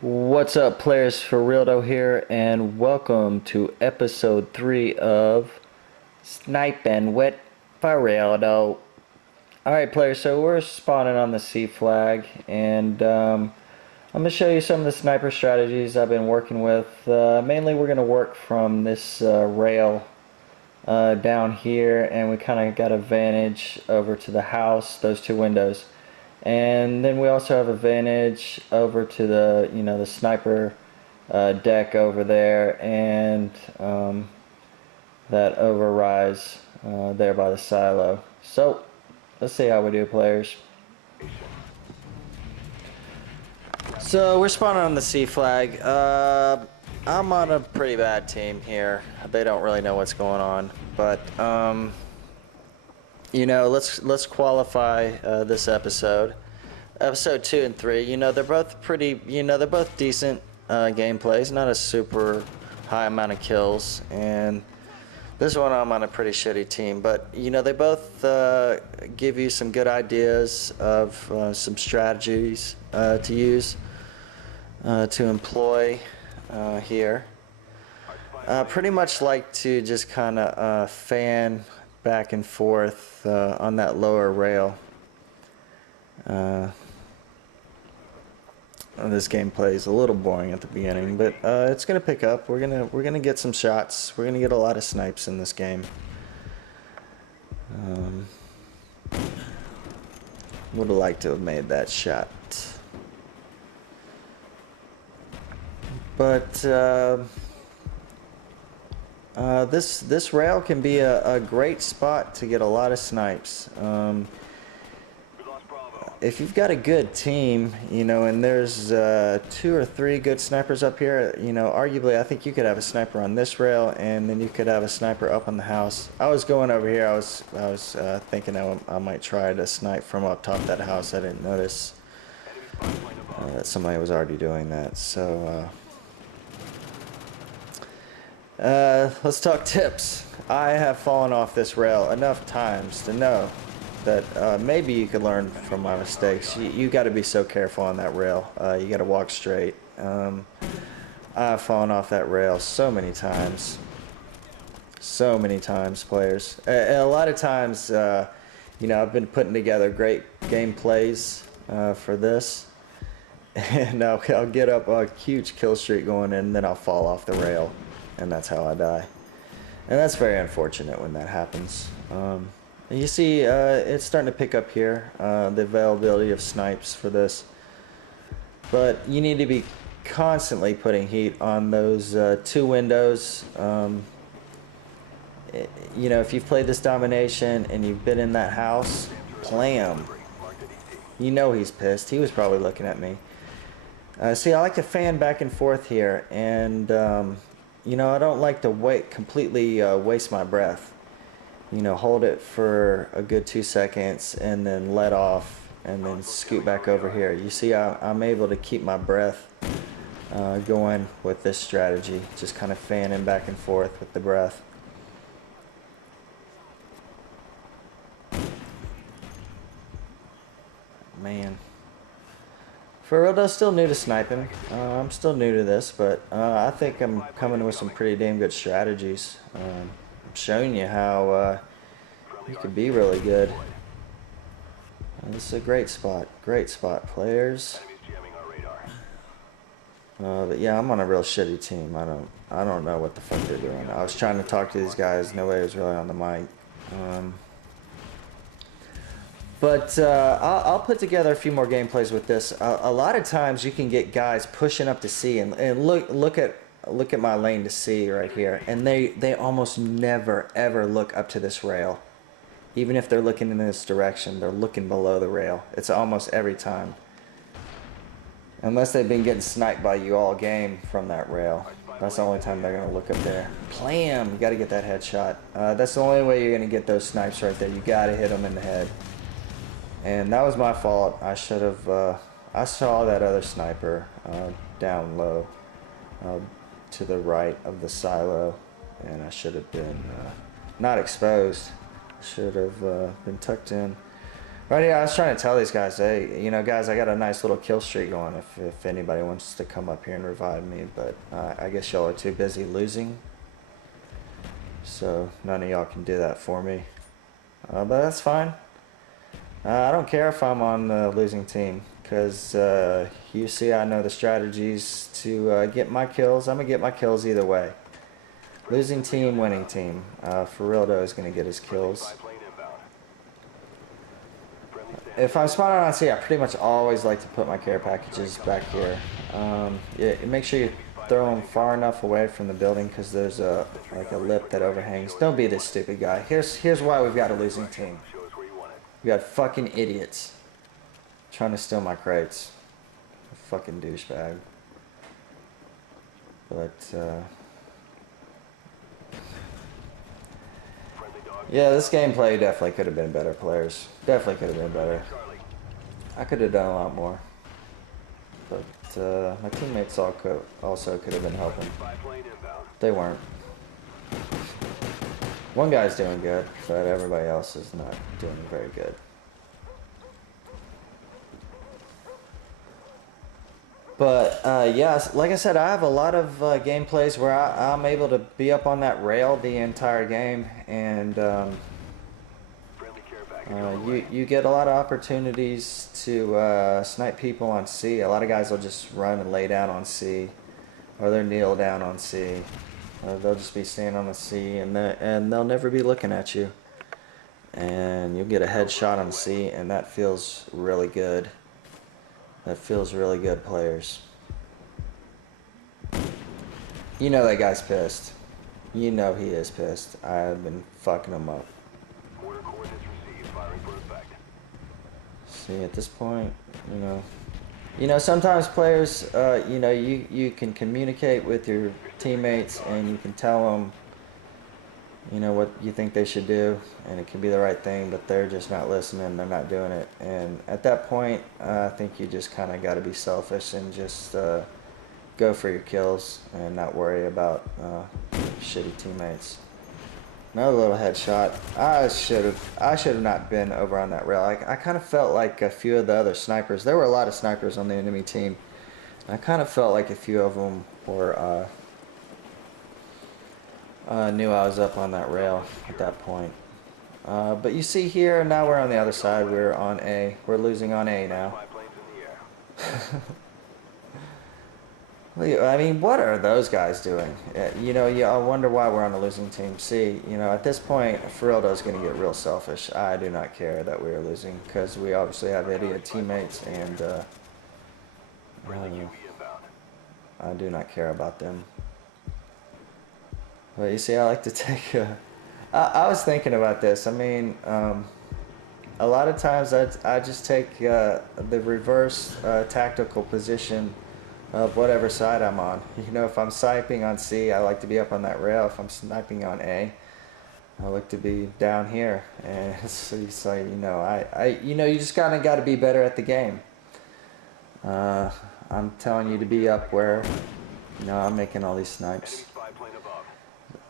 What's up, players? Furealdo here, and welcome to episode 3 of Sniping with Furealdo. Alright, players, so we're spawning on the C flag, and I'm going to show you some of the sniper strategies I've been working with. Mainly, we're going to work from this rail down here, and we kind of got a vantage over to the house, those two windows. And then we also have a vantage over to the, the sniper deck over there, and that overrise there by the silo. So let's see how we do, players. So we're spawning on the C flag. I'm on a pretty bad team here. They don't really know what's going on, but let's qualify this episode. Episode 2 and 3, they're both pretty, they're both decent gameplays, not a super high amount of kills, and this one I'm on a pretty shitty team, but they both give you some good ideas of some strategies to use, to employ here. Pretty much like to just kind of fan back and forth on that lower rail. This gameplay is a little boring at the beginning, but it's gonna pick up. We're gonna get some shots. We're gonna get a lot of snipes in this game. Would have liked to have made that shot, but this rail can be a great spot to get a lot of snipes. If you've got a good team, and there's 2 or 3 good snipers up here, arguably I think you could have a sniper on this rail, and then you could have a sniper up on the house. I was going over here. I was thinking I might try to snipe from up top of that house. I didn't notice that somebody was already doing that. So let's talk tips. I have fallen off this rail enough times to know that maybe you could learn from my mistakes. You got to be so careful on that rail. You got to walk straight. I've fallen off that rail so many times, players. And a lot of times, I've been putting together great gameplays for this, and I'll get up a huge kill streak going, and then I'll fall off the rail, and that's how I die. And that's very unfortunate when that happens. You see, it's starting to pick up here, the availability of snipes for this. But you need to be constantly putting heat on those 2 windows. If you've played this domination and you've been in that house, play him. He's pissed. He was probably looking at me. See, I like to fan back and forth here, and I don't like to completely waste my breath. Hold it for a good 2 seconds and then let off and then scoot back over here. You see, I'm able to keep my breath going with this strategy, just kind of fanning back and forth with the breath. Man. Furealdo's still new to sniping. I'm still new to this, but I think I'm coming with some pretty damn good strategies. Showing you how you can be really good. This is a great spot, players. But yeah, I'm on a real shitty team. I don't know what the fuck they're doing. I was trying to talk to these guys. Nobody was really on the mic. But I'll put together a few more gameplays with this. A lot of times you can get guys pushing up to C, and look at my lane to C right here, and they almost never ever look up to this rail. Even if they're looking in this direction, they're looking below the rail. It's almost every time, unless they've been getting sniped by you all game from that rail. That's the only time they're gonna look up there. Play 'em. You gotta get that headshot. That's the only way you're gonna get those snipes right there. You gotta hit them in the head. And that was my fault. I should have. I saw that other sniper down low, to the right of the silo, and I should have been not exposed. Should have been tucked in. Right here, I was trying to tell these guys, hey, you know, guys, I got a nice little kill streak going if anybody wants to come up here and revive me, but I guess y'all are too busy losing, so none of y'all can do that for me. But that's fine. I don't care if I'm on the losing team, because you see I know the strategies to get my kills. I'm going to get my kills either way. Losing team, winning team. Furealdo is going to get his kills. If I'm spawning on sea, I pretty much always like to put my care packages back here. Yeah, make sure you throw them far enough away from the building because there's like a lip that overhangs. Don't be this stupid guy. Here's why we've got a losing team. We got fucking idiots trying to steal my crates. A fucking douchebag. But yeah, this gameplay definitely could have been better, players. Definitely could have been better. I could have done a lot more. But my teammates also could have been helping. They weren't. One guy's doing good, but everybody else is not doing very good. But yeah, like I said, I have a lot of gameplays where I'm able to be up on that rail the entire game, and you get a lot of opportunities to snipe people on C. A lot of guys will just run and lay down on C, or they'll kneel down on C. They'll just be standing on the C, and they'll never be looking at you. And you'll get a headshot on C, and that feels really good. That feels really good, players. You know that guy's pissed. You know he is pissed. I've been fucking him up. See, at this point, you know, sometimes players, you know, you can communicate with your teammates and you can tell them, you know, what you think they should do, and it can be the right thing, but they're just not listening, they're not doing it. And at that point, I think you just kind of got to be selfish and just go for your kills and not worry about shitty teammates. Another little headshot. I should have not been over on that rail. I kind of felt like a few of the other snipers, there were a lot of snipers on the enemy team, I kind of felt like a few of them were knew I was up on that rail at that point. But you see here, now we're on the other side. We're on A. We're losing on A now. I mean, what are those guys doing? You know, I wonder why we're on a losing team. See, you know, at this point, Furealdo is going to get real selfish. I do not care that we are losing because we obviously have idiot teammates, and I do not care about them. But you see, I like to take I was thinking about this. I mean, a lot of times I just take the reverse tactical position of whatever side I'm on. You know, if I'm sniping on C, I like to be up on that rail. If I'm sniping on A, I like to be down here. And so you know, you know, you just kind of got to be better at the game. I'm telling you to be up where, you know, I'm making all these snipes.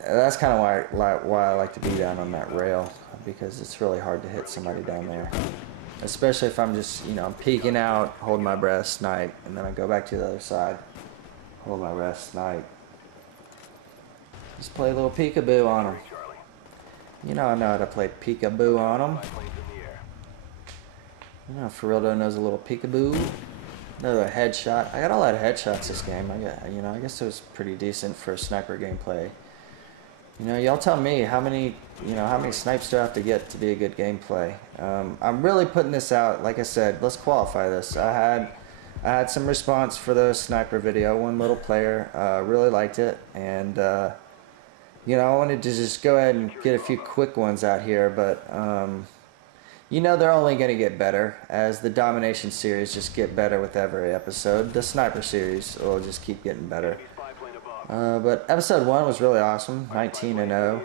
That's kind of why I like to be down on that rail, because it's really hard to hit somebody down there. Especially if I'm just, you know, I'm peeking out, hold my breath, snipe, and then I go back to the other side, hold my breath, snipe. Just play a little peekaboo on them. You know I know how to play peekaboo on them. You know, Furealdo knows a little peekaboo. Another headshot. I got a lot of headshots this game. You know, I guess it was pretty decent for sniper gameplay. You know, y'all tell me how many snipes do I have to get to be a good gameplay. I'm really putting this out. Like I said, let's qualify this. I had some response for the sniper video. One little player really liked it, and you know, I wanted to just go ahead and get a few quick ones out here. But you know, they're only going to get better as the domination series just get better with every episode. The sniper series will just keep getting better. But episode 1 was really awesome, 19-0.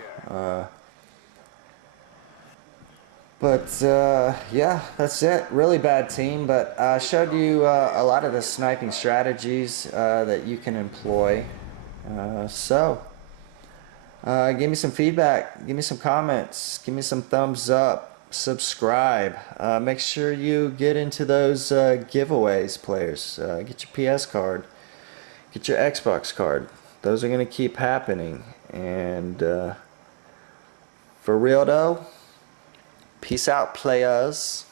Yeah, that's it. Really bad team, but I showed you a lot of the sniping strategies that you can employ. Give me some feedback, give me some comments, give me some thumbs up. subscribe. Make sure you get into those giveaways, players. Get your PS card. Get your Xbox card. Those are going to keep happening. And Furealdo, peace out, players.